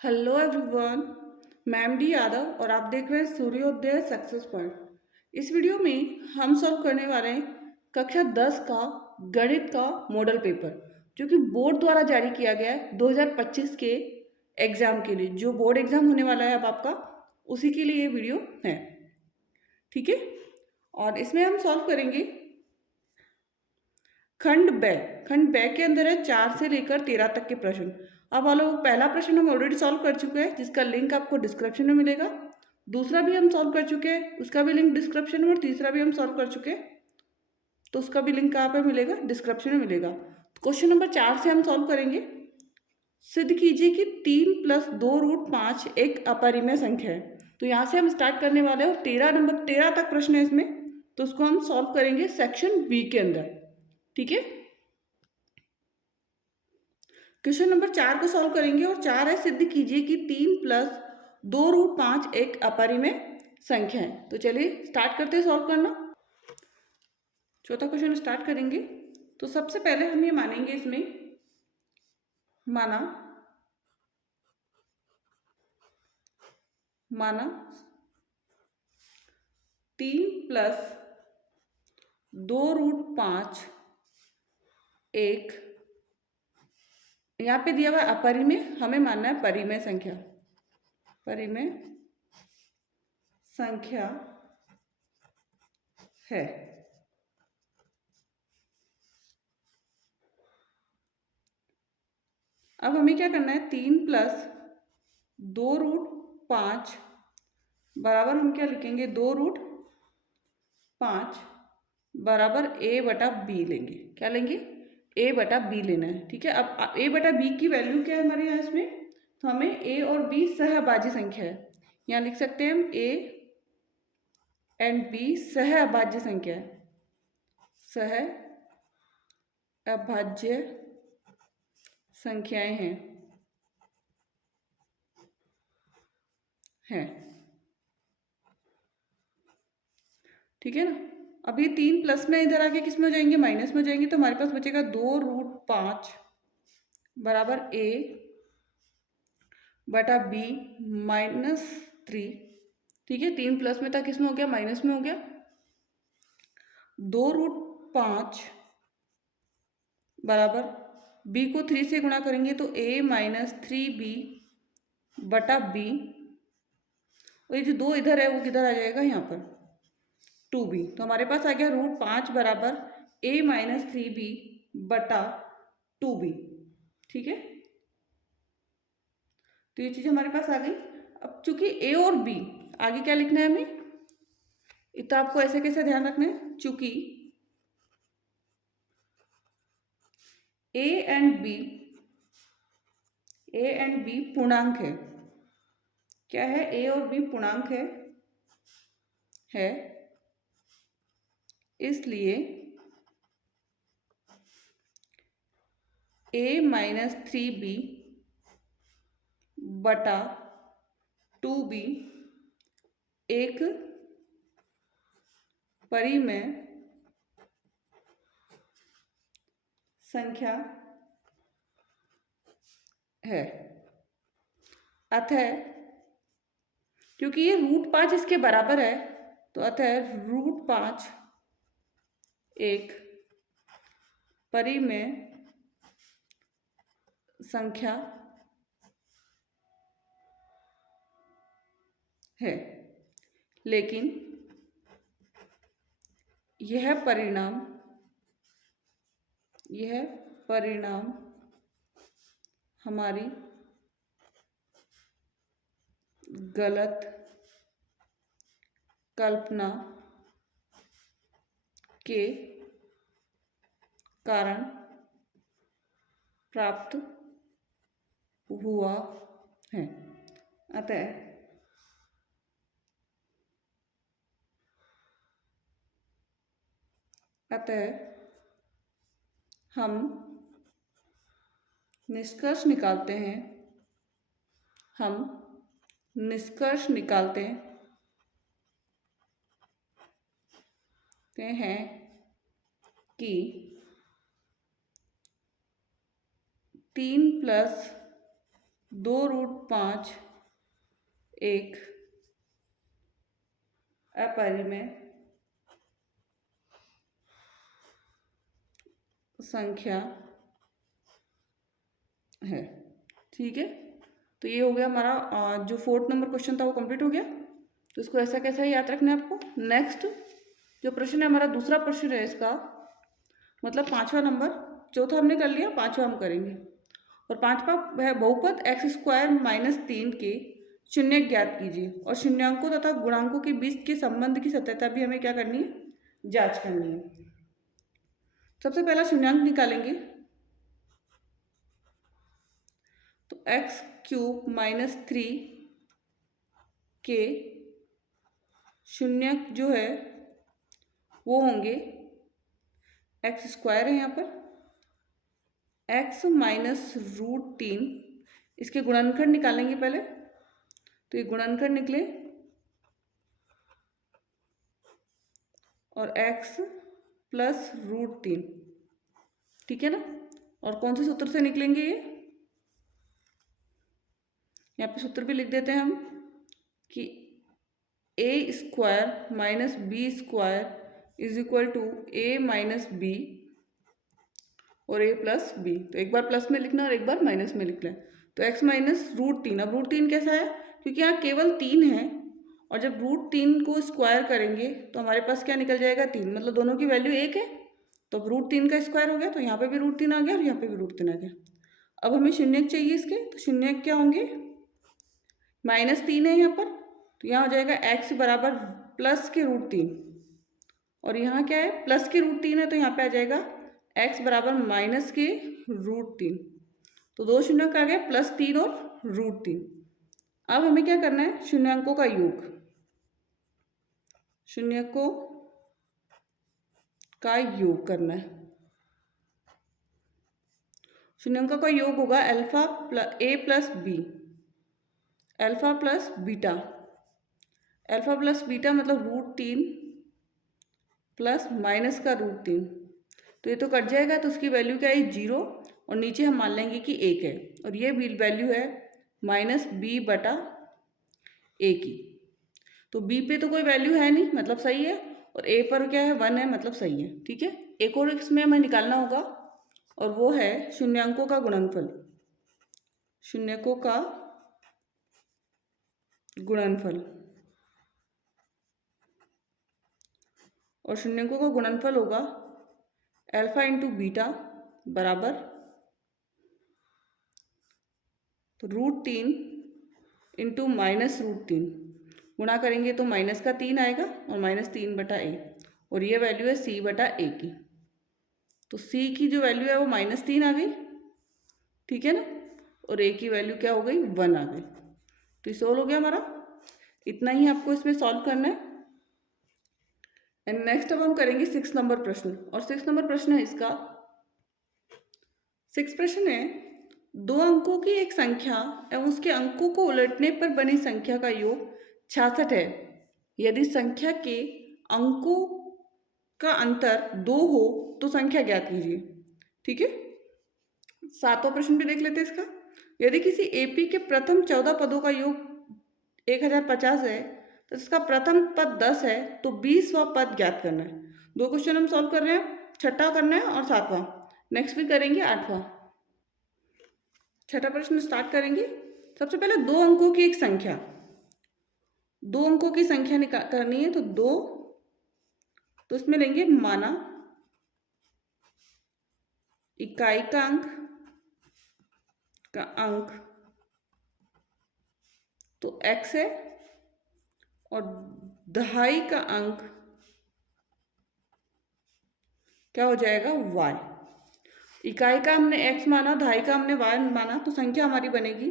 Hello everyone. मैं M D Yadav और आप देख रहे हैं सूर्योदय सक्सेस पॉइंट। इस वीडियो में हम सॉल्व करने वाले हैं कक्षा 10 का गणित का मॉडल पेपर, जो कि बोर्ड द्वारा जारी किया गया है 2025 के एग्ज़ाम के लिए। जो बोर्ड एग्ज़ाम होने वाला है अब आपका, उसी के लिए ये वीडियो है। ठीक है, और इसमें हम सॉल्व करेंगे खंड ब के अंदर है 4 से लेकर 13 तक के प्रश्न। अब वालों पहला प्रश्न हम ऑलरेडी सॉल्व कर चुके हैं, जिसका लिंक आपको डिस्क्रिप्शन में मिलेगा। दूसरा भी हम सॉल्व कर चुके हैं, उसका भी लिंक डिस्क्रिप्शन में। और तीसरा भी हम सॉल्व कर चुके हैं, तो उसका भी लिंक कहाँ पे मिलेगा? डिस्क्रिप्शन में मिलेगा। क्वेश्चन नंबर 4 से हम सॉल्व करेंगे। सिद्ध कीजिए कि 3 + 2√5 एक अपरिमेय संख्या है। तो यहाँ से हम स्टार्ट करने वाले हैं और 13 तक प्रश्न है इसमें, तो उसको हम सॉल्व करेंगे सेक्शन बी के अंदर। ठीक है, क्वेश्चन नंबर 4 को सॉल्व करेंगे और 4 है, सिद्ध कीजिए कि 3 + 2√5 एक अपरिमेय संख्या है। तो चलिए स्टार्ट करते हैं सॉल्व करना। चौथा क्वेश्चन स्टार्ट करेंगे। तो सबसे पहले हम ये मानेंगे, इसमें माना 3 + 2√5 एक, यहाँ पे दिया हुआ अपरिमेय, हमें मानना है परिमेय संख्या। परिमेय संख्या है। अब हमें क्या करना है? 3 + 2√5 बराबर हम क्या लिखेंगे? 2√5 बराबर a/b लेंगे। क्या लेंगे? a/b लेना है। ठीक है, अब a/b की वैल्यू क्या है हमारे यहाँ इसमें? तो हमें a और b सहअभाज्य संख्या है। यहाँ लिख सकते हैं हम a एंड b सहअभाज्य संख्या है। सहअभाज्य संख्याएं हैं। ठीक है ना। अब ये 3 प्लस में इधर आके किस में हो जाएंगे? माइनस में हो जाएंगे। तो हमारे पास बचेगा 2√5 बराबर a/b -3। ठीक है, 3 प्लस में था, किस में हो गया? माइनस में हो गया। 2√5 बराबर b को 3 से गुणा करेंगे तो a-3b/b, और ये जो 2 इधर है वो किधर आ जाएगा? यहाँ पर 2b। तो हमारे पास आ गया √5 बराबर a-3b/2b। ठीक है, तो ये चीज़ हमारे पास आ गई। अब चूंकि a और b, आगे क्या लिखना है हमें? इतना आपको ऐसे कैसे ध्यान रखना है? चूंकि a एंड b पूर्णांक है। क्या है? a और b पूर्णांक है, इसलिए a-3b/2b एक परिमेय संख्या है। अतः क्योंकि ये √5 इसके बराबर है, तो अतः √5 एक परिमेय संख्या है। लेकिन यह परिणाम हमारी गलत कल्पना के कारण प्राप्त हुआ है। अतः हम निष्कर्ष निकालते हैं कि 3 + 2√5 एक अपरिमेय संख्या है। ठीक है, तो ये हो गया हमारा जो 4th नंबर क्वेश्चन था वो कंप्लीट हो गया। तो इसको ऐसा कैसा याद रखना है आपको। नेक्स्ट जो प्रश्न है हमारा दूसरा प्रश्न है इसका, मतलब 5वां नंबर, चौथा हमने कर लिया, 5वां हम करेंगे। और 5वां है बहुपद x² - 3 के शून्य ज्ञात कीजिए और शून्यांकों तथा गुणांकों के बीच के संबंध की सत्यता भी हमें क्या करनी है, जांच करनी है। सबसे पहला शून्यांक निकालेंगे, तो x³ - 3 के शून्य जो है वो होंगे x² है यहाँ पर, x - √3, इसके गुणनखंड निकालेंगे पहले। तो ये गुणनखंड निकले और x + √3, ठीक है ना। और कौन से सूत्र से निकलेंगे ये, यहाँ पे सूत्र भी लिख देते हैं हम कि a² - b² = a - b और a + b। तो एक बार प्लस में लिखना और एक बार माइनस में लिखना है। तो x - √3, अब √3 कैसा है, क्योंकि यहाँ केवल 3 है और जब √3 को स्क्वायर करेंगे तो हमारे पास क्या निकल जाएगा, 3, मतलब दोनों की वैल्यू 1 है। तो अब √3 का स्क्वायर हो गया, तो यहाँ पे भी √3 आ गया और यहाँ पे भी √3 आ गया। अब हमें शून्यक चाहिए इसके, तो शून्यक क्या होंगे, -3 है यहाँ पर, तो यहाँ हो जाएगा x बराबर प्लस के √3, और यहाँ क्या है, प्लस के √3 है, तो यहाँ पे आ जाएगा x बराबर माइनस के √3। तो दो शून्यक आ गए, +3 और √3। अब हमें क्या करना है, शून्यांकों का योग, शून्यकों का योग करना है। शून्यंकों का योग होगा alpha a + b, alpha plus beta, alpha plus beta मतलब √3 प्लस माइनस का √3। तो ये तो कट जाएगा, तो उसकी वैल्यू क्या है, 0, और नीचे हम मान लेंगे कि 1 है, और ये वैल्यू है -b/a की। तो b पे तो कोई वैल्यू है नहीं, मतलब सही है, और a पर क्या है, 1 है, मतलब सही है। ठीक है, एक और इसमें हमें निकालना होगा, और वो है शून्यांकों का गुणनफल, शून्यकों का गुणनफल, और शून्यकों का गुणनफल होगा अल्फा × बीटा बराबर, तो √3 × -√3 गुणा करेंगे तो माइनस का 3 आएगा और -3/a, और ये वैल्यू है c/a की। तो c की जो वैल्यू है वो -3 आ गई, ठीक है ना, और a की वैल्यू क्या हो गई, 1 आ गई। तो ये सॉल्व हो गया हमारा, इतना ही आपको इसमें सॉल्व करना है। एंड नेक्स्ट अब हम करेंगे 6 नंबर प्रश्न, और 6 नंबर प्रश्न है इसका, 6 प्रश्न है, 2 अंकों की एक संख्या एवं उसके अंकों को उलटने पर बनी संख्या का योग 66 है। यदि संख्या के अंकों का अंतर 2 हो तो संख्या ज्ञात कीजिए। ठीक है, 7वां प्रश्न भी देख लेते हैं इसका। यदि किसी एपी के प्रथम 14 पदों का योग 1050 है तो इसका प्रथम पद 10 है, तो 20वां पद ज्ञात करना है। 2 क्वेश्चन हम सॉल्व कर रहे हैं, 6ठा करना है और 7वां, नेक्स्ट भी करेंगे 8वां। 6ठा प्रश्न स्टार्ट करेंगे। सबसे पहले 2 अंकों की एक संख्या, 2 अंकों की संख्या करनी है, तो 2, तो इसमें लेंगे माना इकाई का अंक तो x है, और दहाई का अंक क्या हो जाएगा, y। इकाई का हमने x माना, दहाई का हमने y माना, तो संख्या हमारी बनेगी,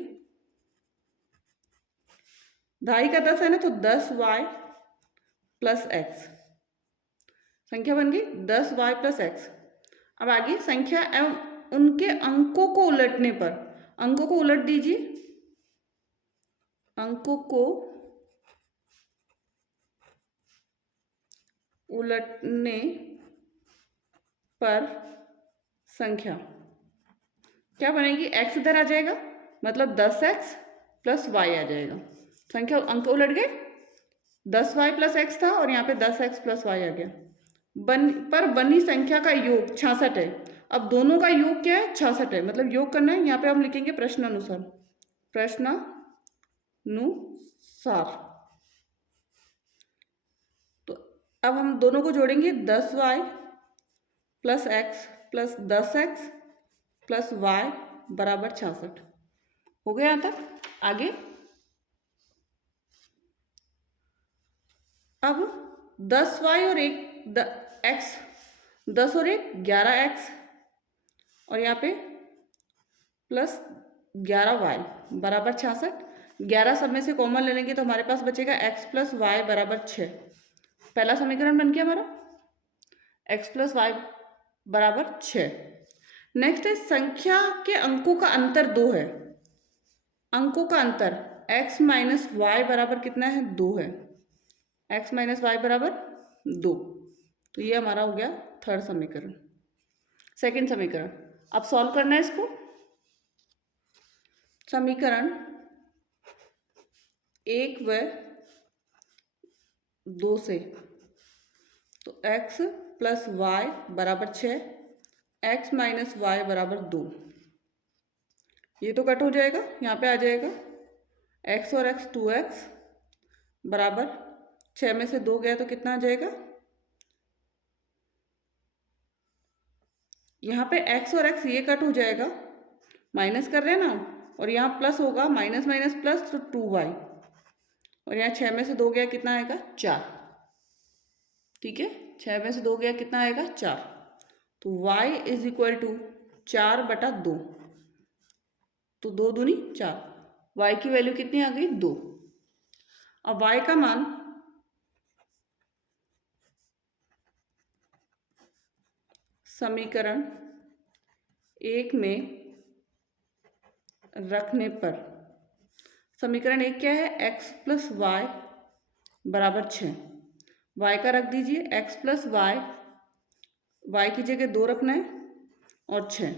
दहाई का 10 है ना, तो 10y + x, संख्या बन गई 10y + x। अब आगे संख्या एवं उनके अंकों को उलटने पर, अंकों को उलट दीजिए, अंकों को उलटने पर संख्या क्या बनेगी, x इधर आ जाएगा मतलब 10x प्लस वाई आ जाएगा। संख्या अंक उलट गए, 10y प्लस x था और यहाँ पे 10x प्लस वाई आ गया। पर बनी संख्या का योग 66 है। अब दोनों का योग क्या है? 66 है, मतलब योग करना है। यहाँ पे हम लिखेंगे प्रश्नानुसार, प्रश्नानुसार। तो अब हम दोनों को जोड़ेंगे, 10y plus x plus 10x plus y बराबर 66। हो गया यहाँ तक? आगे अब 10y और x, 10 और 1 11x और यहाँ पे प्लस 11y बराबर 66। 11 सब में से कॉमन ले लेंगे तो हमारे पास बचेगा x प्लस वाई बराबर 6। पहला समीकरण बन गया हमारा, x प्लस वाई बराबर 6। नेक्स्ट है संख्या के अंकों का अंतर 2 है। अंकों का अंतर x माइनस वाई बराबर कितना है? 2 है। x माइनस वाई बराबर 2। तो ये हमारा हो गया थर्ड समीकरण। सेकंड समीकरण अब सॉल्व करना है इसको। समीकरण 1 व 2 से, तो x प्लस वाई बराबर 6, x माइनस वाई बराबर 2। ये तो कट हो जाएगा, यहाँ पे आ जाएगा x और x 2x बराबर 6 में से 2 गया तो कितना आ जाएगा? यहाँ पे x और x ये कट हो जाएगा, माइनस कर रहे हैं ना, और यहाँ प्लस होगा, माइनस माइनस प्लस तो 2y, और यहाँ 6 में से 2 गया कितना आएगा? 4। ठीक है, 6 में से 2 गया कितना आएगा? 4। तो y इज इक्वल टू 4/2। तो 2 दूनी 4, y की वैल्यू कितनी आ गई? 2। अब y का मान समीकरण 1 में रखने पर, समीकरण 1 क्या है? x प्लस वाई बराबर 6। y का रख दीजिए x प्लस वाई की जगह 2 रखना है और 6।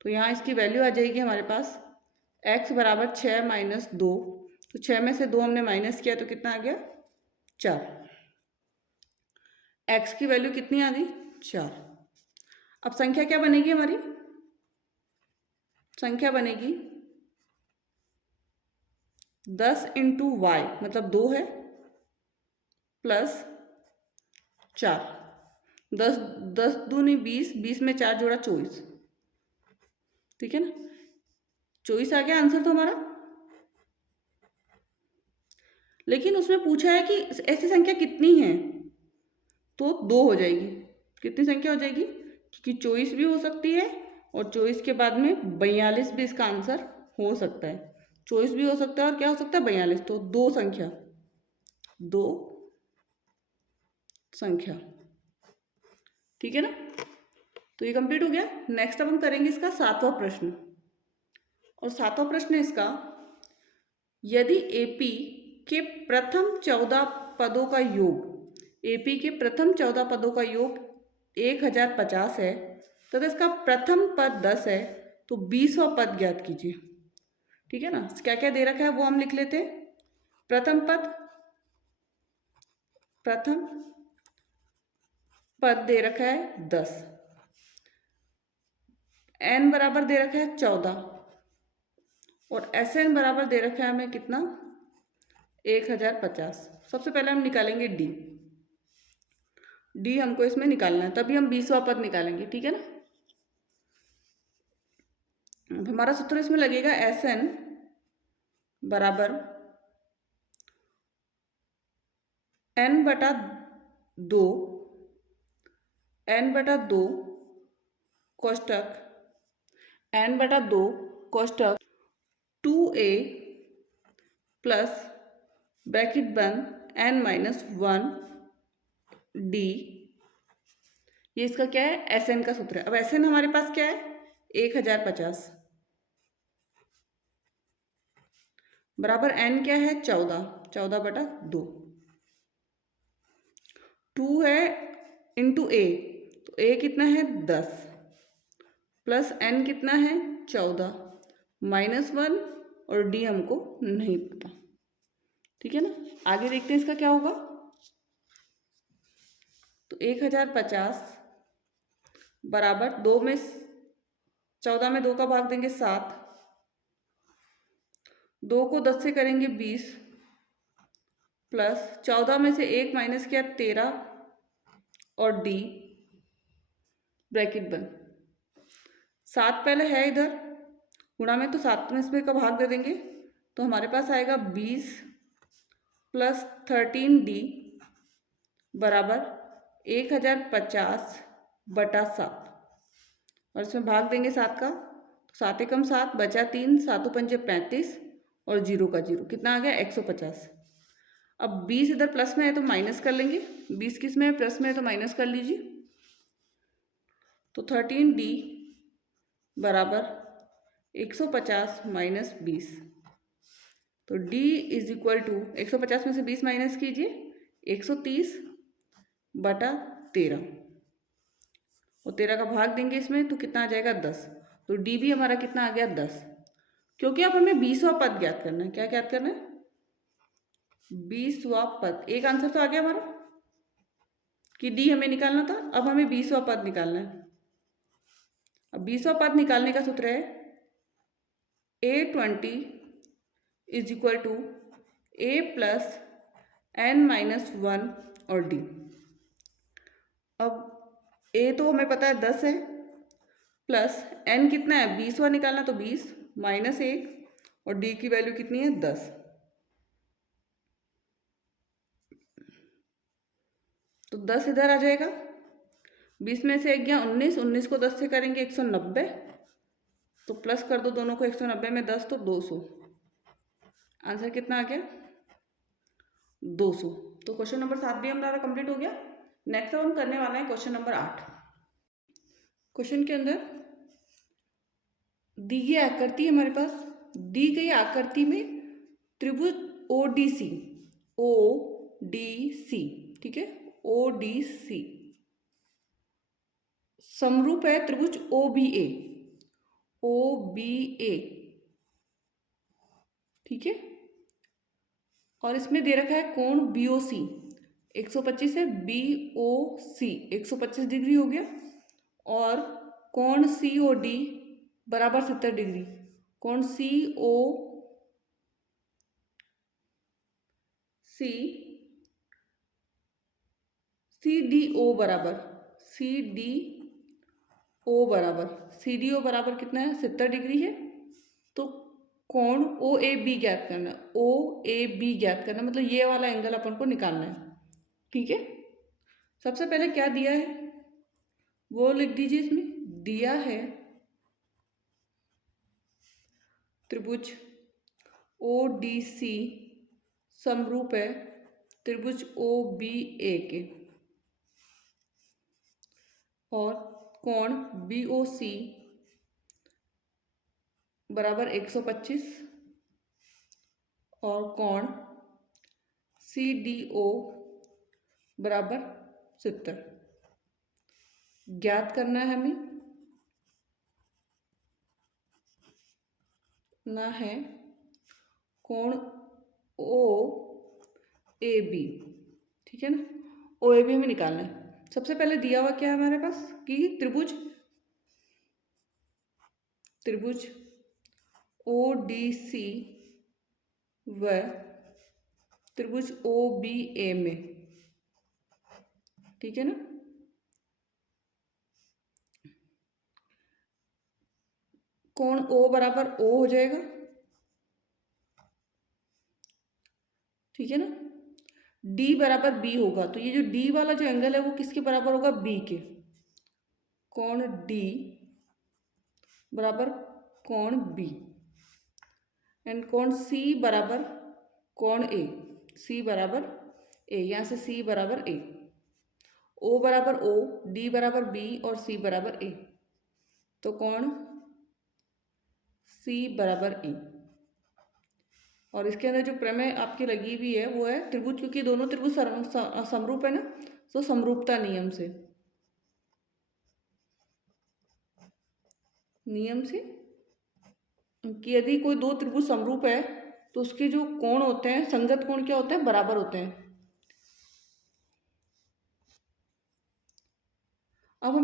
तो यहाँ इसकी वैल्यू आ जाएगी हमारे पास x बराबर 6 माइनस 2। तो 6 में से 2 हमने माइनस किया तो कितना आ गया? 4। x की वैल्यू कितनी आ गई? 4। अब संख्या क्या बनेगी हमारी? संख्या बनेगी 10 इंटू वाई मतलब 2 है, प्लस 4। 10 दूनी 20, 20 में 4 जोड़ा 24। ठीक है ना, 24 आ गया आंसर तो हमारा। लेकिन उसमें पूछा है कि ऐसी संख्या कितनी है, तो 2 हो जाएगी। कितनी संख्या हो जाएगी? क्योंकि 24 भी हो सकती है और 24 के बाद में 42 भी इसका आंसर हो सकता है। 24 भी हो सकता है और क्या हो सकता है? 42। तो 2 संख्या, 2 संख्या। ठीक है ना, तो ये कंप्लीट हो गया। नेक्स्ट अब हम करेंगे इसका 7वां प्रश्न। और 7वां प्रश्न है इसका, यदि एपी के प्रथम 14 पदों का योग, एपी के प्रथम 14 पदों का योग 1050 है तथा इसका प्रथम पद 10 है, तो 20वां पद ज्ञात कीजिए। ठीक है ना, क्या क्या दे रखा है वो हम लिख लेते हैं। प्रथम पद दे रखा है 10, n बराबर दे रखा है 14 और Sn बराबर दे रखा है हमें कितना? 1050। सबसे पहले हम निकालेंगे डी हमको इसमें निकालना है, तभी हम 20वां पद निकालेंगे। ठीक है ना, हमारा सूत्र इसमें लगेगा Sn बराबर n/2 कोष्टक n/2 कोष्टक 2a plus bracket बंद n-1 d। ये इसका क्या है? Sn का सूत्र है। अब Sn हमारे पास क्या है? 1050 बराबर n क्या है? 14/2। 2 है इंटू a, तो a कितना है? 10 प्लस n कितना है? 14 -1 और डी हमको नहीं पता। ठीक है ना, आगे देखते हैं इसका क्या होगा। तो 1050 बराबर 14 में 2 का भाग देंगे 7, 2 को 10 से करेंगे 20, प्लस 14 में से 1 माइनस किया 13 और डी ब्रैकेट बंद। 7 पहले है इधर गुणा में, तो 7 में इसमें का भाग दे देंगे, तो हमारे पास आएगा 20 प्लस 13D बराबर 1050 बटा 7, और इसमें भाग देंगे 7 का, तो 7 एकम 7 बचा 3, 7 पंजे 35 और 0 का 0, कितना आ गया 150। अब 20 इधर प्लस में है तो माइनस कर लेंगे, 20 किस में है प्लस में है तो माइनस कर लीजिए। तो 13D बराबर 150 माइनस 20, तो D इज इक्वल टू 150 में से 20 माइनस कीजिए 130 बटा 13, और 13 का भाग देंगे इसमें तो कितना आ जाएगा 10, तो D भी हमारा कितना आ गया 10, क्योंकि अब हमें 20वां पद ज्ञात करना है। क्या ज्ञात करना है? 20वां पद। एक आंसर तो आ गया हमारा कि D हमें निकालना था, अब हमें 20वां पद निकालना है। अब 20वां पद निकालने का सूत्र है A20 is equal to A plus n-1 और D। अब A तो हमें पता है 10 है, प्लस n कितना है 20वां निकालना, तो 20 माइनस 1 और D की वैल्यू कितनी है 10, तो 10 इधर आ जाएगा। 20 में से 1 गया 19, 19 को 10 से करेंगे 190, तो प्लस कर दो दोनों को, 190 में 10 तो 200। आंसर कितना आ गया 200। तो क्वेश्चन नंबर 7 भी हमारा कंप्लीट हो गया। नेक्स्ट हम करने वाले हैं क्वेश्चन नंबर 8। क्वेश्चन के अंदर दी गई आकृति हमारे पास, दी गई आकृति में त्रिभुज ODC, ODC, ठीक है, ODC समरूप है त्रिभुज OBA, OBA, ठीक है, और इसमें दे रखा है कोण BOC 125 है, BOC 125 डिग्री हो गया, और कोण COD बराबर 70 डिग्री, कोण CDO बराबर कितना है 70 डिग्री है। तो कोण OAB ज्ञात करना, OAB ज्ञात करना, मतलब ये वाला एंगल अपन को निकालना है। ठीक है, सबसे पहले क्या दिया है वो लिख दीजिए। इसमें दिया है त्रिभुज ODC समरूप है त्रिभुज OBA के, और कोण BOC बराबर 125 और कोण CDO बराबर 70 ज्ञात करना है हमें। ना है कोण OAB, ठीक है ना, OAB हमें निकालना है। सबसे पहले दिया हुआ क्या है हमारे पास कि त्रिभुज ODC व त्रिभुज OBA में, ठीक है ना, कोण O बराबर O हो जाएगा, ठीक है ना, D बराबर B होगा, तो ये जो D वाला जो एंगल है वो किसके बराबर होगा B के, कोण D बराबर कोण B, एंड कोण C बराबर कोण A, C बराबर A, यहाँ से C बराबर A, O बराबर O, D बराबर B और C बराबर A, तो कोण C बराबर A। और इसके अंदर जो प्रमेय आपकी लगी हुई है वो है त्रिभुज, क्योंकि दोनों त्रिभुज समरूप है ना, तो समरूपता नियम से कि यदि कोई दो त्रिभुज समरूप है तो उसके जो कोण होते हैं, संगत कोण क्या होते हैं, बराबर होते हैं। अब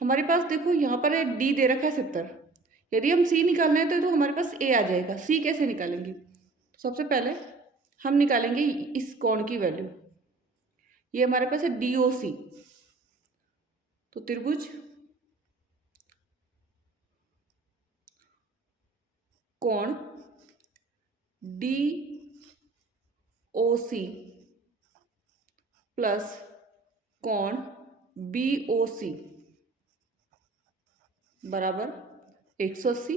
हमारे पास देखो यहाँ पर है डी दे रखा है 70। यदि हम सी निकालना है तो हमारे पास ए आ जाएगा। सी कैसे निकालेंगे? तो सबसे पहले हम निकालेंगे इस कोण की वैल्यू। ये हमारे पास है डी ओ सी। तो त्रिभुज कोण डी ओ सी प्लस कोण बी ओ सी बराबर 180।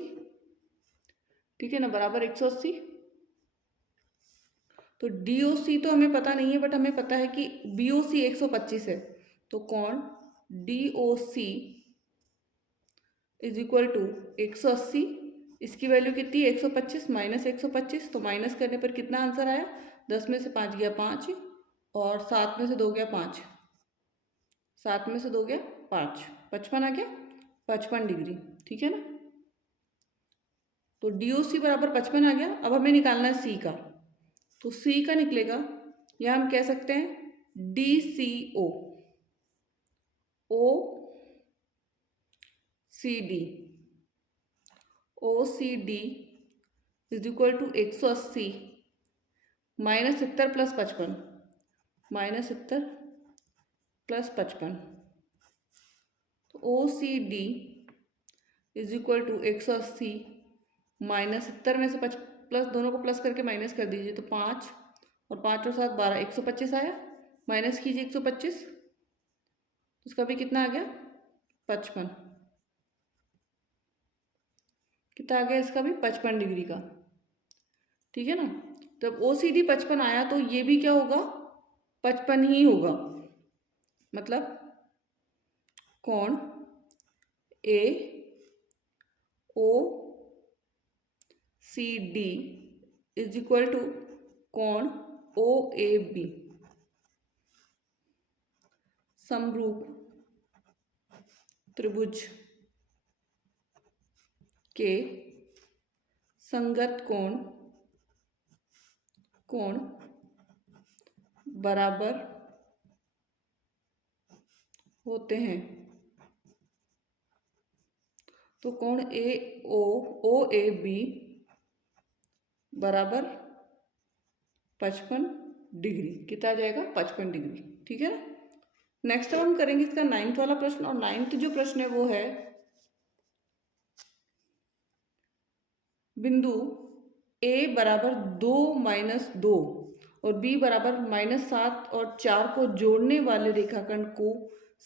ठीक है ना, बराबर 180। तो डी ओ सी तो हमें पता नहीं है, बट हमें पता है कि बी ओ सी 125 है। तो कोण D O C is equal to 180। इसकी वैल्यू कितनी है? 125 माइनस 125। तो माइनस करने पर कितना आंसर आया? 10 में से 5 गया 5 और 7 में से 2 गया 5। 7 में से 2 गया 5, 55 आ गया, 55 डिग्री। ठीक है ना, तो डी ओ सी बराबर 55 आ गया। अब हमें निकालना है सी का। तो सी का निकलेगा, या हम कह सकते हैं D C O, O C D, O C D is equal to 180 minus 70 plus 55, minus 70 plus 55। तो O C D is equal to 180 minus 70 में से प्लस, दोनों को प्लस करके माइनस कर दीजिए। तो 5 और 5 और 7 12, 125 आया। माइनस कीजिए 125, उसका भी कितना आ गया? 55। कितना आ गया इसका भी? 55 डिग्री का। ठीक है ना, जब ओ सी डी 55 आया तो ये भी क्या होगा? 55 ही होगा। मतलब कोण A O C D is equal to कोण ओ ए बी समरूप त्रिभुज के संगत कोण बराबर होते हैं। तो कोण ओ ए बी बराबर 55 डिग्री। कितना आ जाएगा? 55 डिग्री। ठीक है ना, नेक्स्ट अब हम करेंगे इसका 9th वाला प्रश्न। और 9th जो प्रश्न है वो है, बिंदु ए बराबर 2 माइनस 2 और बी बराबर -7 और 4 को जोड़ने वाले रेखाखंड को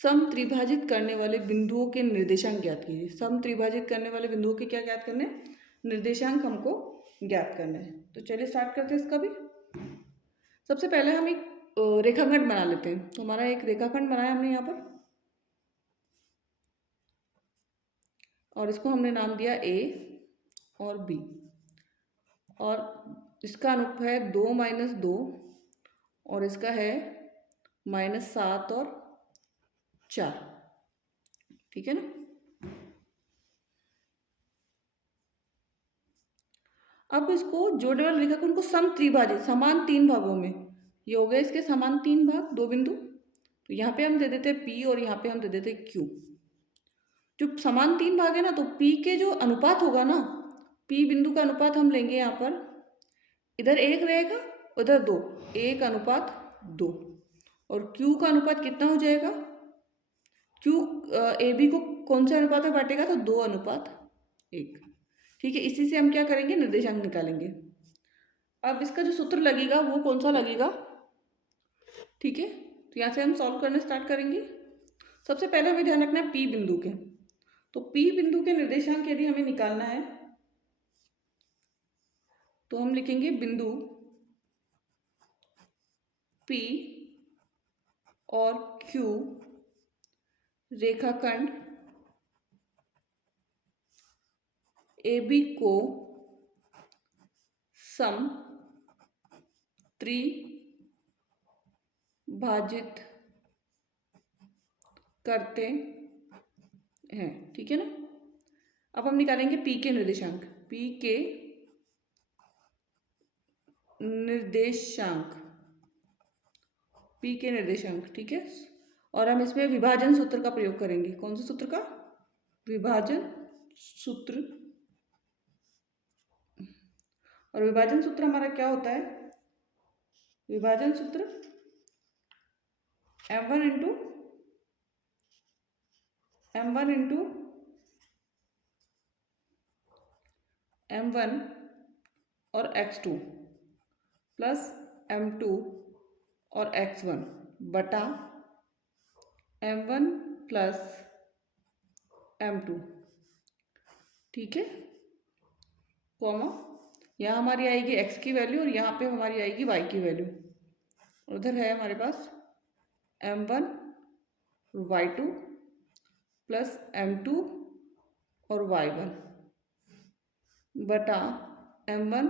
समत्रिभाजित करने वाले बिंदुओं के निर्देशांक ज्ञात कीजिए। समत्रिभाजित करने वाले बिंदुओं के क्या ज्ञात करने हैं? निर्देशांक हमको ज्ञात करने हैं। तो चलिए स्टार्ट करते हैं इसका भी। सबसे पहले हम एक रेखाखंड बना लेते हैं। तो हमारा एक रेखाखंड बनाया हमने यहाँ पर, और इसको हमने नाम दिया ए और बी। और इसका अनुप है 2 माइनस 2 और इसका है -7 और 4। ठीक है ना, अब इसको जोड़ने वाले रेखाखंड को समत्रिभाजित, समान 3 भागों में, ये हो गए इसके समान 3 भाग, 2 बिंदु। तो यहाँ पे हम दे देते हैं P और यहाँ पे हम दे देते हैं Q। जो समान 3 भाग है ना, तो P के जो अनुपात होगा ना, P बिंदु का अनुपात हम लेंगे यहाँ पर, इधर 1 रहेगा उधर 2, 1:2। और Q का अनुपात कितना हो जाएगा? Q ए बी को कौन से अनुपात में बांटेगा? तो 2:1। ठीक है, इसी से हम क्या करेंगे? निर्देशांक निकालेंगे। अब इसका जो सूत्र लगेगा वो कौन सा लगेगा? ठीक है, तो यहाँ से हम सॉल्व करना स्टार्ट करेंगे। सबसे पहले हमें ध्यान रखना है P बिंदु के। तो P बिंदु के निर्देशांक यदि हमें निकालना है तो हम लिखेंगे बिंदु P और Q रेखाखंड AB को समत्रिभाजित करते हैं। ठीक है ना, अब हम निकालेंगे P के निर्देशांक। पी के निर्देशांक, पी के निर्देशांक, ठीक है। और हम इसमें विभाजन सूत्र का प्रयोग करेंगे। कौन से सूत्र का? विभाजन सूत्र। और विभाजन सूत्र हमारा क्या होता है? विभाजन सूत्र m1 इंटू m1 और x2 प्लस m2 और x1 बटा m1 प्लस m2, ठीक है। कॉमा, यहाँ हमारी आएगी x की वैल्यू और यहाँ पे हमारी आएगी y की वैल्यू। उधर है हमारे पास m1 y2 प्लस m2 और y1 बटा m1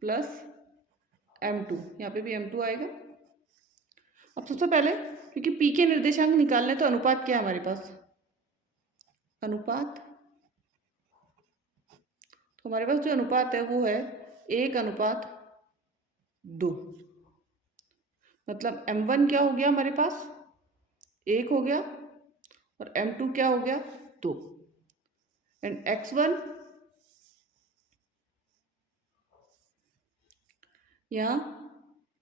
प्लस m2, यहाँ पे भी m2 आएगा। अब सबसे पहले क्योंकि p के निर्देशांक निकालने तो अनुपात क्या है हमारे पास? अनुपात, तो हमारे पास जो अनुपात है वो है 1:2। मतलब m1 क्या हो गया हमारे पास? 1 हो गया और m2 क्या हो गया? 2। एंड x1 यहाँ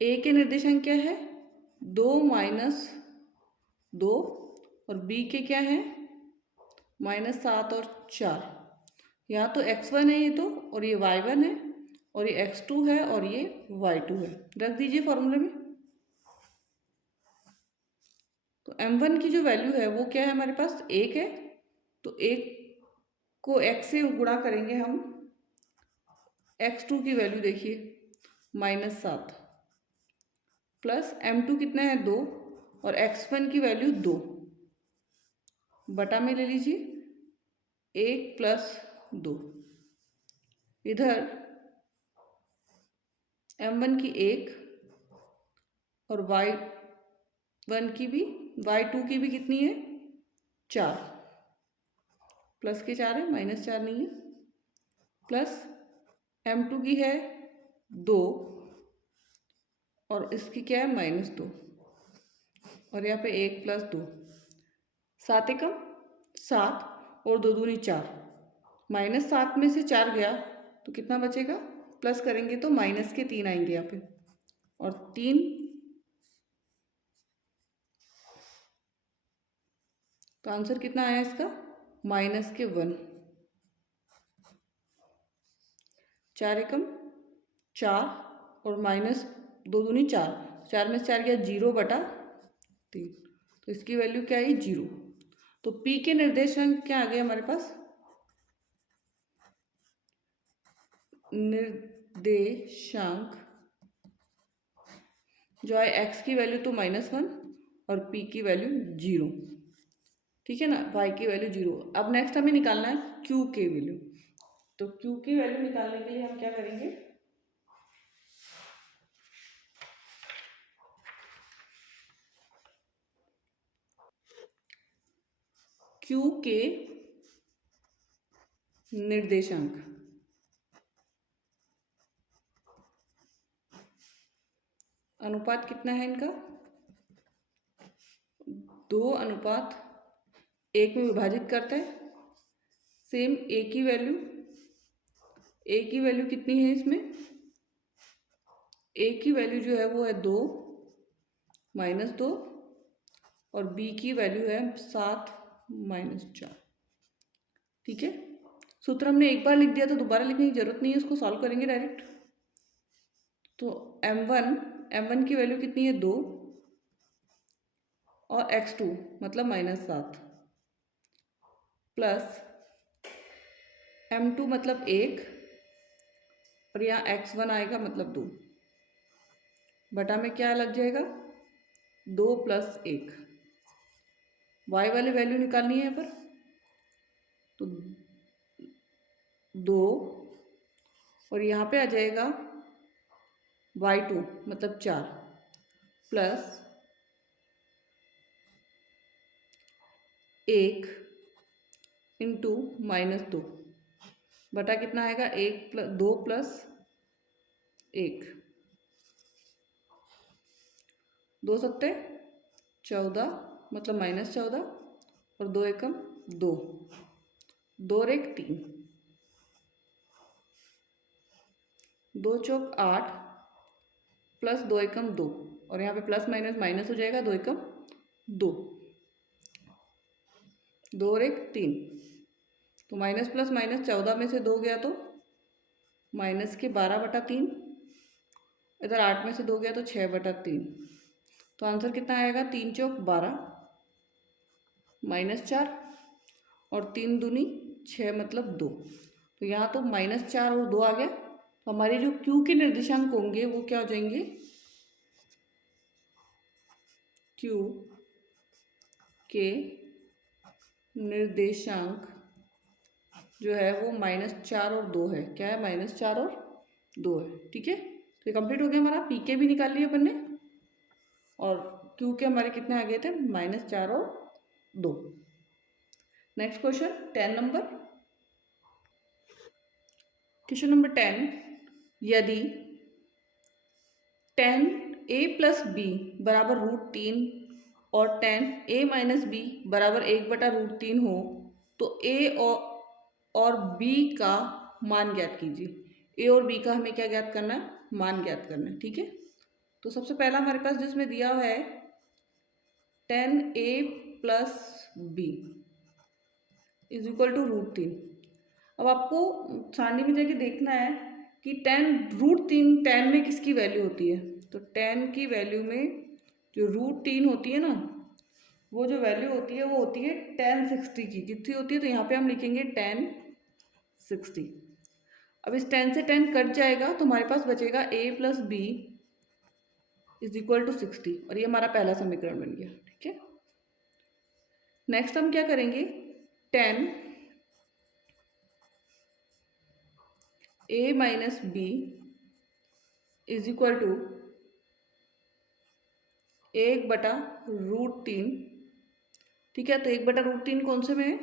a के निर्देशांक क्या है? 2 - 2 और b के क्या है? -7 और 4। यहाँ तो x1 है ये तो, और ये y1 है, और ये x2 है और ये y2 है। रख दीजिए फॉर्मूले में। तो m1 की जो वैल्यू है वो क्या है हमारे पास? 1 है। तो 1 को x से गुणा करेंगे हम। x2 की वैल्यू देखिए -7 प्लस m2 कितना है? 2 और x1 की वैल्यू 2 बटा में ले लीजिए 1 प्लस 2। इधर m1 की 1 और y1 की भी, y2 की भी कितनी है? 4। प्लस के 4 है, -4 नहीं है। प्लस m2 की है 2 और इसकी क्या है? -2 और यहाँ पे 1 प्लस 2, 7 एकम 7 और 2 दूनी 4। -7 में से 4 गया तो कितना बचेगा? प्लस करेंगे तो माइनस के 3 आएंगे यहाँ पे, और 3 तो आंसर कितना आया इसका? -1। 4 एकम 4 और -2 दूनी 4, 4 में से 4 गया 0 बटा 3, तो इसकी वैल्यू क्या आई? 0। तो p के निर्देशांक क्या आ गए हमारे पास? निर्देशांक जो है x की वैल्यू तो -1 और p की वैल्यू 0, ठीक है ना। y की वैल्यू 0। अब नेक्स्ट हमें निकालना है q की वैल्यू। तो q की वैल्यू निकालने के लिए हम क्या करेंगे? q के निर्देशांक, अनुपात कितना है इनका? 2:1 में विभाजित करते हैं। सेम a की वैल्यू कितनी है इसमें? a की वैल्यू जो है वो है 2 -2 और b की वैल्यू है 7 -4, ठीक है। सूत्र हमने एक बार लिख दिया तो दोबारा लिखने की जरूरत नहीं है, इसको सॉल्व करेंगे डायरेक्ट। तो m1 की वैल्यू कितनी है? 2 और x2 मतलब -7 प्लस m2 मतलब 1 और यहाँ x1 आएगा मतलब 2 बटा में क्या लग जाएगा? 2 + 1। y वाली वैल्यू निकालनी है यहाँ पर, तो 2 और यहाँ पे आ जाएगा y2 मतलब 4 प्लस 1 इंटू -2 बटा कितना आएगा, 2 + 1, 2 सत्ते 14, मतलब -14, और 2 एकम 2, 2 और 1 3, 2 चौक 8, प्लस 2 एकम 2, और यहाँ पे प्लस माइनस माइनस हो जाएगा, 2 एकम 2, 2 और 1 3, तो माइनस प्लस माइनस 14 में से 2 गया तो -12/3, इधर 8 में से 2 गया तो 6/3, तो आंसर कितना आएगा, 3 चौक 12, -4, और 3 दूनी 6, मतलब 2, तो यहाँ तो -4 और 2 आ गया, तो हमारे जो Q के निर्देशांक होंगे वो क्या हो जाएंगे, Q के निर्देशांक जो है वो -4 और 2 है। क्या है, -4 और 2 है। ठीक है, तो ये कंप्लीट हो गया हमारा। पी के भी निकाल लिए अपन ने, और क्यू के हमारे कितने आ गए थे, -4 और 2। Next question 10 number. Question number 10, यदि tan a + b बराबर √3 और tan a - b बराबर 1/√3 हो तो a और b का मान ज्ञात कीजिए। a और b का हमें क्या ज्ञात करना है, मान ज्ञात करना है। ठीक है, तो सबसे पहला हमारे पास जिसमें दिया हुआ है tan a + b = √3। अब आपको सारणी में जाके देखना है कि √3 tan में किसकी वैल्यू होती है, तो tan की वैल्यू में जो √3 होती है ना, वो जो वैल्यू होती है वो होती है tan 60 की। कितनी होती है, तो यहाँ पे हम लिखेंगे tan 60। अब इस tan से tan कट जाएगा तो हमारे पास बचेगा a + b = 60, और ये हमारा पहला समीकरण बन गया। ठीक है, नेक्स्ट हम क्या करेंगे, tan a - b = 1/√3। ठीक है, तो 1/√3 कौन से में है,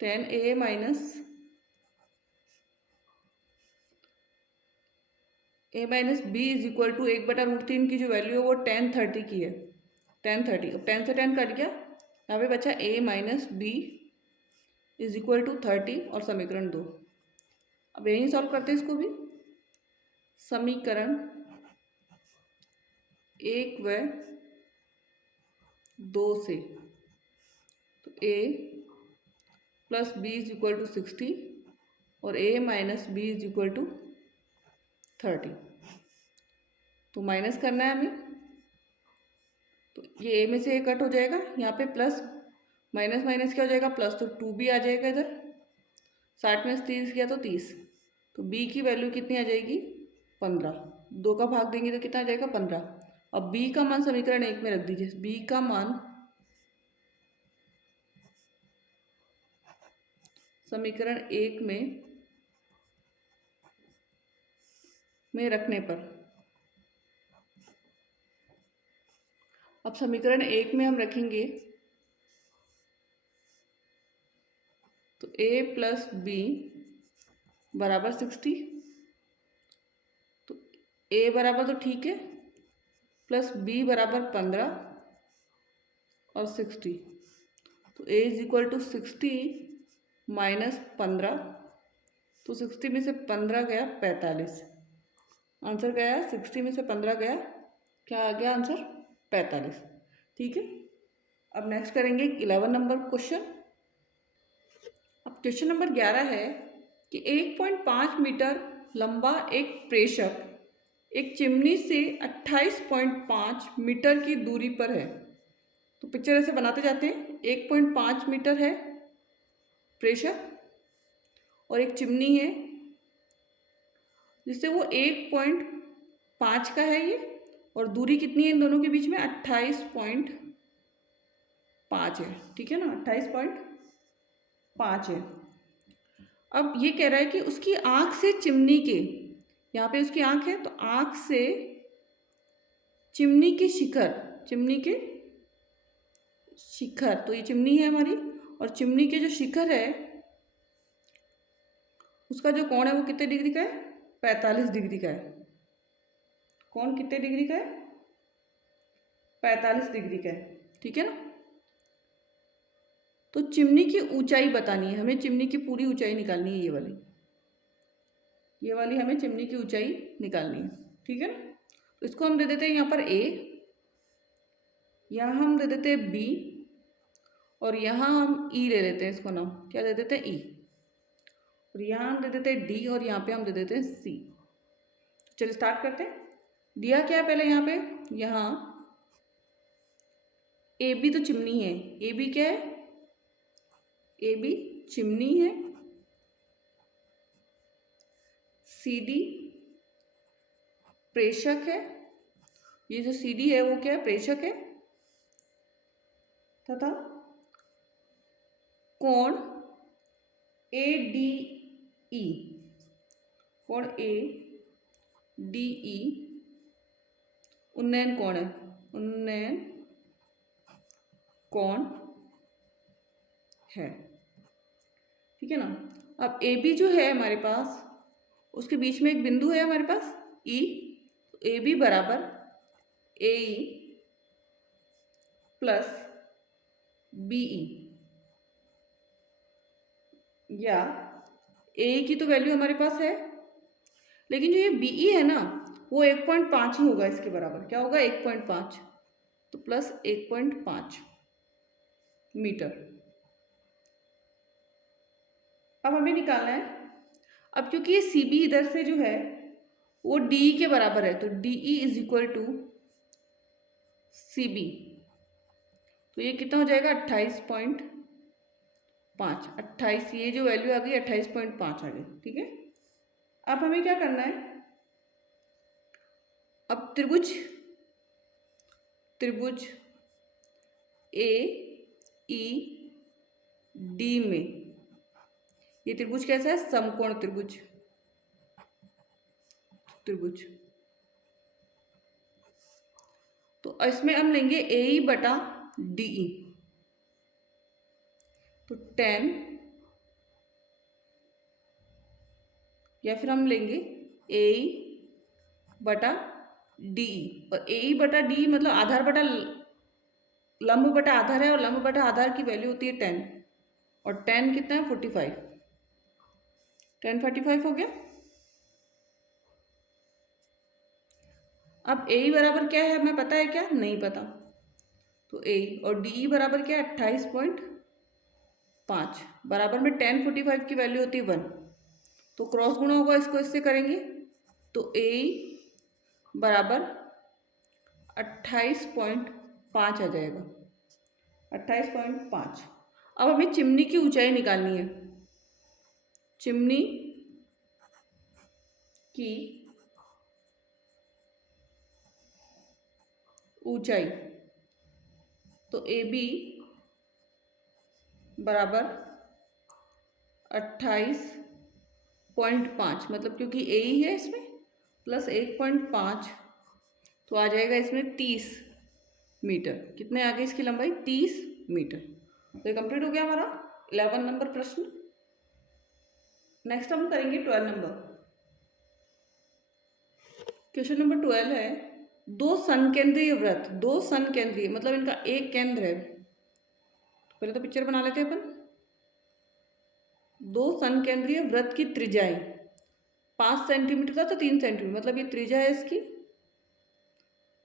tan a - b = 1/√3 की जो वैल्यू है वो tan 30 की है, tan 30। अब tan से tan कट गया, यहाँ पे बचा a - b = 30 और समीकरण 2। अब यही सॉल्व करते हैं इसको भी। समीकरण 1 व 2 से, तो a + b = 60 और a - b = 30, तो माइनस करना है हमें, तो ये a में से a कट हो जाएगा, यहाँ पे प्लस माइनस माइनस क्या हो जाएगा, प्लस, तो 2b आ जाएगा इधर, 60 में से 30 गया तो 30, तो b की वैल्यू कितनी आ जाएगी, 15। 2 का भाग देंगे तो कितना आ जाएगा, 15। अब b का मान समीकरण 1 में रख दीजिए। b का मान समीकरण 1 में रखने पर, अब समीकरण 1 में हम रखेंगे तो a + b = 60, तो a बराबर तो ठीक है, प्लस b = 15 और 60, तो a = 60 - 15, तो 60 में से 15 गया 45, आंसर गया 60 में से 15 गया, क्या आ गया आंसर, 45। ठीक है, अब नेक्स्ट करेंगे 11 नंबर क्वेश्चन। अब क्वेश्चन नंबर 11 है कि 1.5 मीटर लंबा एक प्रेषक एक चिमनी से 28.5 मीटर की दूरी पर है। तो पिक्चर ऐसे बनाते जाते हैं। 1.5 मीटर है प्रेषक और एक चिमनी है जिससे वो 1.5 का है ये, और दूरी कितनी है इन दोनों के बीच में, 28.5 है। ठीक है ना, 28.5 है। अब ये कह रहा है कि उसकी आंख से चिमनी के, यहाँ पे उसकी आंख है तो आंख से चिमनी के शिखर, चिमनी के शिखर, तो ये चिमनी है हमारी, और चिमनी के जो शिखर है उसका जो कोण है वो कितने डिग्री का है, 45 डिग्री का है। कोण कितने डिग्री का है, 45 डिग्री का है, ठीक है ना। तो चिमनी की ऊंचाई बतानी है हमें, चिमनी की पूरी ऊंचाई निकालनी है, ये वाली हमें चिमनी की ऊंचाई निकालनी है, ठीक है ना। तो इसको हम दे देते हैं यहाँ पर ए, यहाँ हम दे देते हैं बी, और यहाँ हम ई ले लेते हैं, इसको नाम क्या दे देते हैं, ई, और यहाँ हम दे देते हैं डी, और यहाँ पे हम दे देते हैं सी। तो चलिए स्टार्ट करते हैं। दिया क्या है पहले यहाँ पे, यहाँ ए बी तो चिमनी है, ए बी क्या है, ए बी चिमनी है, सी डी प्रेषक है, ये जो सी डी है वो क्या है, प्रेषक है, तथा कोण ए डी ई, कोण ए डी ई उन्नयन कोण है, उन्नयन कोण है, ठीक है ना। अब ए बी जो है हमारे पास, उसके बीच में एक बिंदु है हमारे पास ई, ए बी बराबर ए ई प्लस बी ई, या ए की तो वैल्यू हमारे पास है, लेकिन जो ये बी ई है ना वो 1.5 ही होगा, इसके बराबर क्या होगा, 1.5, तो प्लस 1.5 मीटर। अब हमें निकालना है, अब क्योंकि ये सी बी इधर से जो है वो डी के बराबर है, तो D E is equal to C B, तो ये कितना हो जाएगा, 28.5, 28, ये जो वैल्यू आ गई 28.5 आ गई, ठीक है। अब हमें क्या करना है, अब त्रिभुज ए ई डी में ये त्रिभुज कैसा है, समकोण त्रिभुज, तो इसमें हम लेंगे ए ई बटा डी ई, तो 10, या फिर हम लेंगे ए ई बटा डी ई, और ए ई बटा डी मतलब आधार बटा लंब बटा आधार है, और लंब बटा आधार की वैल्यू होती है 10, और 10 कितना है, 45, 10 45 हो गया। अब ए बराबर क्या है हमें पता है क्या, नहीं पता, तो ए और डी बराबर क्या है, 28.5, बराबर में 10 45 की वैल्यू होती है 1, तो क्रॉस गुणा होगा, इसको इससे करेंगे, तो ए बराबर 28.5 आ जाएगा, 28.5। अब हमें चिमनी की ऊंचाई निकालनी है, चिमनी की ऊंचाई, तो ए बी बराबर 28.5, मतलब क्योंकि ए ही है इसमें प्लस 1.5, तो आ जाएगा इसमें 30 मीटर। कितने आ गए इसकी लंबाई, 30 मीटर। तो ये कंप्लीट हो गया हमारा 11 नंबर प्रश्न। नेक्स्ट हम करेंगे 12 नंबर। क्वेश्चन नंबर 12 है, दो संकेंद्रीय वृत्त, दो संकेंद्रीय मतलब इनका एक केंद्र है, तो पहले तो पिक्चर बना लेते हैं अपन। दो संकेंद्रीय वृत्त की त्रिज्याएं 5 सेंटीमीटर था तो 3 सेंटीमीटर, मतलब ये त्रिज्या है इसकी,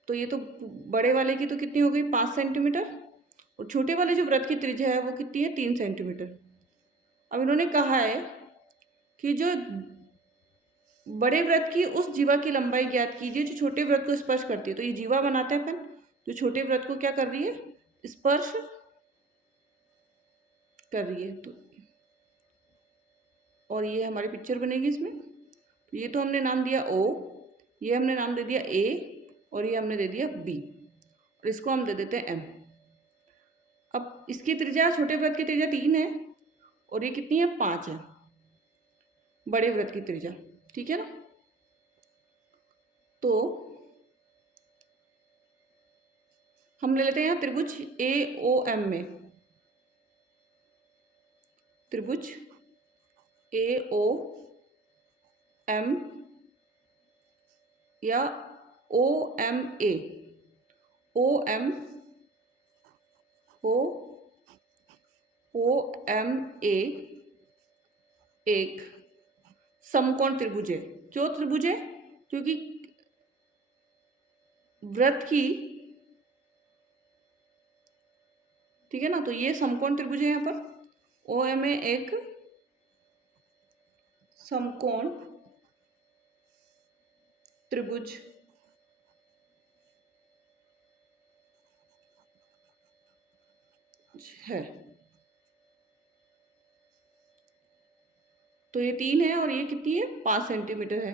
तो ये तो बड़े वाले की तो कितनी हो गई 5 सेंटीमीटर, और छोटे वाले जो वृत्त की त्रिज्या है वो कितनी है 3 सेंटीमीटर। अब इन्होंने कहा है कि जो बड़े वृत्त की उस जीवा की लंबाई ज्ञात कीजिए जो छोटे वृत्त को स्पर्श करती है। तो ये जीवा बनाते हैं अपन, जो छोटे वृत्त को क्या कर रही है, स्पर्श कर रही है, तो और ये हमारी पिक्चर बनेगी इसमें। तो ये तो हमने नाम दिया O, ये हमने नाम दे दिया A, और ये हमने दे दिया B, और इसको हम दे देते हैं M। अब इसकी त्रिज्या, छोटे वृत्त की त्रिज्या 3 है, और ये कितनी है 5 है बड़े वृत्त की त्रिज्या, ठीक है ना। तो हम ले लेते हैं यहाँ त्रिभुज AOM में, त्रिभुज AOM एम या ओ एम ए, ओ एम ए एक समकोण त्रिभुज है। जो त्रिभुज है क्योंकि वृत्त की, ठीक है ना, तो ये समकोण त्रिभुज है। यहाँ पर ओ एम ए एक समकोण त्रिभुज है। तो ये 3 है और ये कितनी है, 5 सेंटीमीटर है।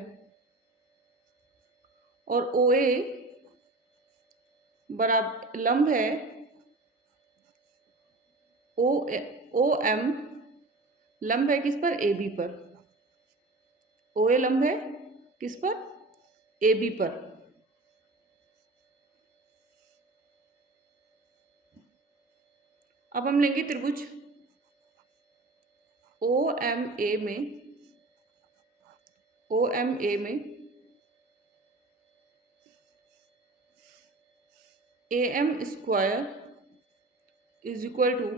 और ओ ए बराबर लंब है ओ एम लंब है किस पर, ए बी पर। ओ ए लंब है किस पर, ए बी पर। अब हम लेंगे त्रिभुज ओ एम ए में A M square is equal to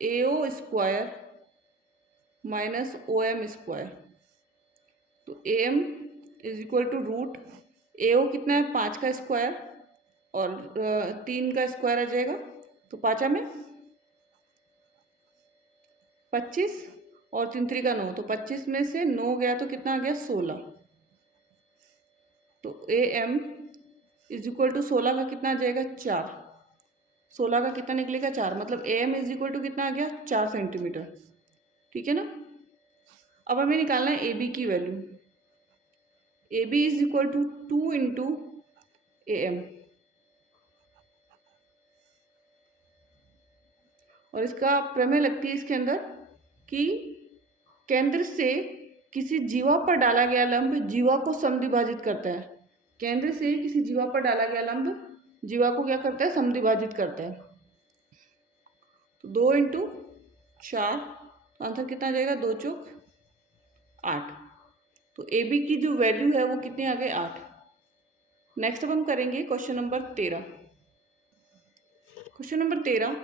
A O square minus O M square. तो A M is equal to root A O कितना है, 5 का स्क्वायर और 3 का स्क्वायर आ जाएगा, तो 5 में 25 और 3 3 का 9, तो 25 में से 9 गया तो कितना आ गया, 16। तो A M is equal to 16 का कितना आ जाएगा, 4। 16 का कितना निकलेगा, 4। मतलब A M is equal to कितना आ गया, 4 सेंटीमीटर। ठीक है ना। अब हमें निकालना है ए बी की value. A B is equal to 2 into A M, और इसका प्रमेय लगती है इसके अंदर कि केंद्र से किसी जीवा पर डाला गया लंब जीवा को समद्विभाजित करता है। केंद्र से किसी जीवा पर डाला गया लंब जीवा को क्या करता है, समद्विभाजित करता है। तो 2 इंटू 4, आंसर कितना आ जाएगा, 2 चौक 8। तो ए बी की जो वैल्यू है वो कितनी आ गई, 8। नेक्स्ट अब हम करेंगे क्वेश्चन नंबर 13। क्वेश्चन नंबर 13,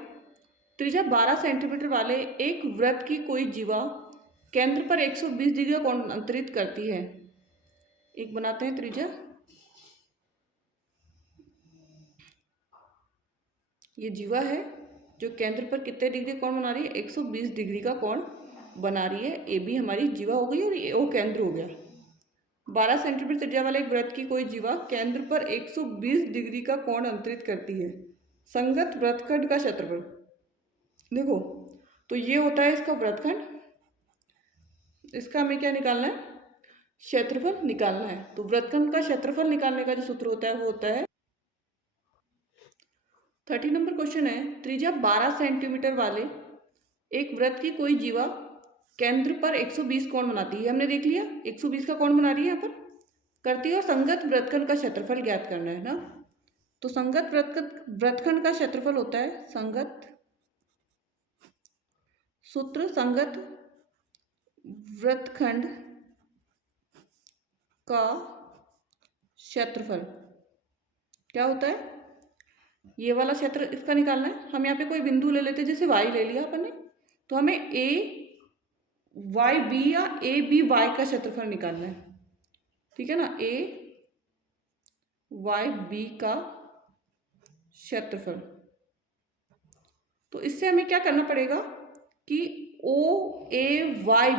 त्रिज्या 12 सेंटीमीटर वाले एक वृत्त की कोई जीवा केंद्र पर 120 डिग्री का कोण अंतरित करती है। एक बनाते हैं त्रिज्या, ये जीवा है जो केंद्र पर कितने डिग्री कोण बना रही है, 120 डिग्री का कोण बना रही है। ए बी हमारी जीवा हो गई और ए ओ केंद्र हो गया। 12 सेंटीमीटर त्रिज्या वाले एक वृत्त की कोई जीवा केंद्र पर 120 डिग्री का कोण अंतरित करती है। संगत वृत्तखंड का क्षेत्रफल देखो, तो ये होता है इसका वृत्तखंड, इसका हमें क्या निकालना है, क्षेत्रफल निकालना है। तो वृत्तखंड का क्षेत्रफल निकालने का जो सूत्र होता है वो होता है 30 नंबर क्वेश्चन है, त्रिज्या 12 सेंटीमीटर वाले एक वृत्त की कोई जीवा केंद्र पर 120 कोण बनाती है। हमने देख लिया 120 का कोण बना रही है यहाँ पर करती है, और संगत वृत्तखंड का क्षेत्रफल ज्ञात करना है ना। तो संगत वृत्तखंड का क्षेत्रफल होता है संगत सूत्र, संगत वृत्तखंड का क्षेत्रफल क्या होता है, ये वाला क्षेत्र इसका निकालना है। हम यहाँ पे कोई बिंदु ले लेते हैं, जैसे वाई ले लिया अपन ने, तो हमें ए वाई बी या ए बी वाई का क्षेत्रफल निकालना है। ठीक है ना, ए वाई बी का क्षेत्रफल। तो इससे हमें क्या करना पड़ेगा कि ओ ए वाई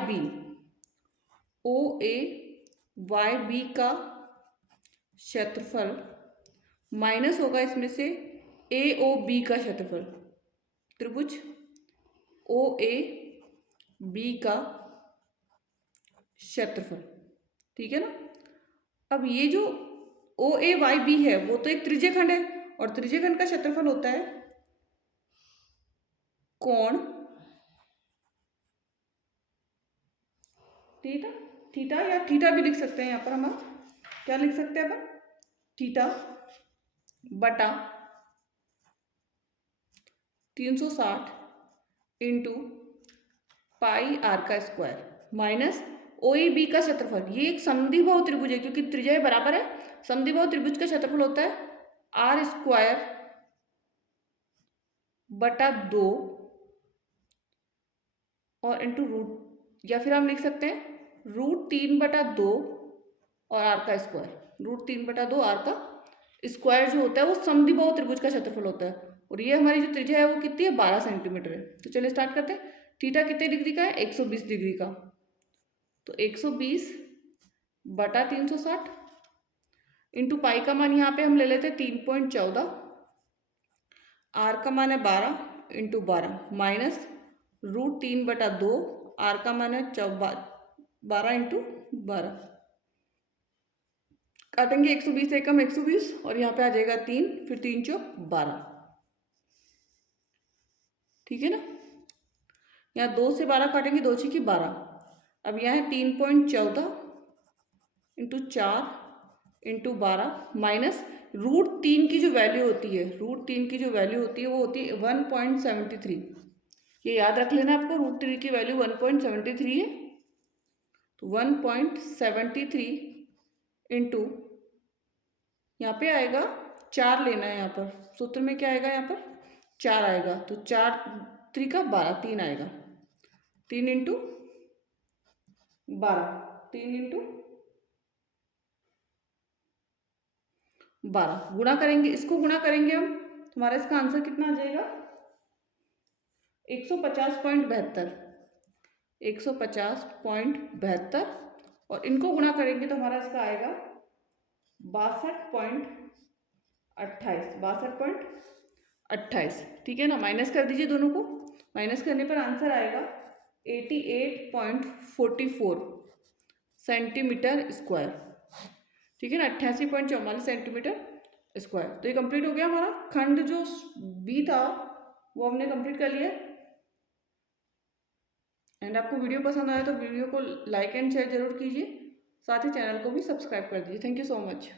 बी का क्षेत्रफल माइनस होगा इसमें से ए ओ बी का क्षेत्रफल, त्रिभुज ओ ए बी का क्षेत्रफल। ठीक है ना। अब ये जो ओ ए वाई बी है वो तो एक त्रिज्यखंड है, और त्रिज्यखंड का क्षेत्रफल होता है कोण थीटा। थीटा या थीटा भी लिख सकते हैं, यहाँ पर हम क्या लिख सकते हैं अपन, थीटा बटा 360 इंटू पाई आर का square minus O A B का क्षेत्रफल, ये एक समद्विबाहु त्रिभुज है क्योंकि त्रिज्या बराबर है। समद्विबाहु त्रिभुज का क्षेत्रफल होता है आर स्क्वायर बटा 2 और इंटू रूट, या फिर हम लिख सकते हैं √3/2 और आर का स्क्वायर। √3/2 आर का स्क्वायर जो होता है वो समद्विबाहु त्रिभुज का क्षेत्रफल होता है। और ये हमारी जो त्रिज्या है वो कितनी है, 12 सेंटीमीटर है। तो चलिए स्टार्ट करते हैं। थीटा कितने डिग्री का है, 120 डिग्री का। तो 120/360 इंटू पाई का मान यहाँ पे हम ले लेते हैं 3.14, आर का मान है 12 इंटू 12 माइनस √3/2, आर का मान है 12 इंटू 12। काटेंगे 120 एकम 120 और यहाँ पे आ जाएगा 3, फिर 3 चौक 12। ठीक है ना। यहाँ 2 से 12 काटेंगे, 2 छक्के 12। अब यहाँ है 3.14 इंटू 4 इंटू 12 माइनस √3 की जो वैल्यू होती है, √3 की जो वैल्यू होती है वो होती है 1.73। ये याद रख लेना आपको, √3 की वैल्यू 1.73 है। तो 1.73 इंटू यहाँ पे आएगा 4 लेना है, यहाँ पर सूत्र में क्या आएगा, यहाँ पर 4 आएगा। तो 4 3 का 12, 3 आएगा। 3 इंटू 12, 3 इंटू 12 गुणा करेंगे, इसको गुणा करेंगे हम, हमारा इसका आंसर कितना आ जाएगा 150.72, 150.72 और इनको गुणा करेंगे तो हमारा इसका आएगा 62.28। ठीक है ना। माइनस कर दीजिए दोनों को, माइनस करने पर आंसर आएगा 88.44 सेंटीमीटर स्क्वायर। ठीक है ना, 88.44 सेंटीमीटर स्क्वायर। तो ये कंप्लीट हो गया हमारा खंड जो बी था वो हमने कंप्लीट कर लिया। एंड आपको वीडियो पसंद आया तो वीडियो को लाइक एंड शेयर जरूर कीजिए, साथ ही चैनल को भी सब्सक्राइब कर दीजिए। Thank you so much.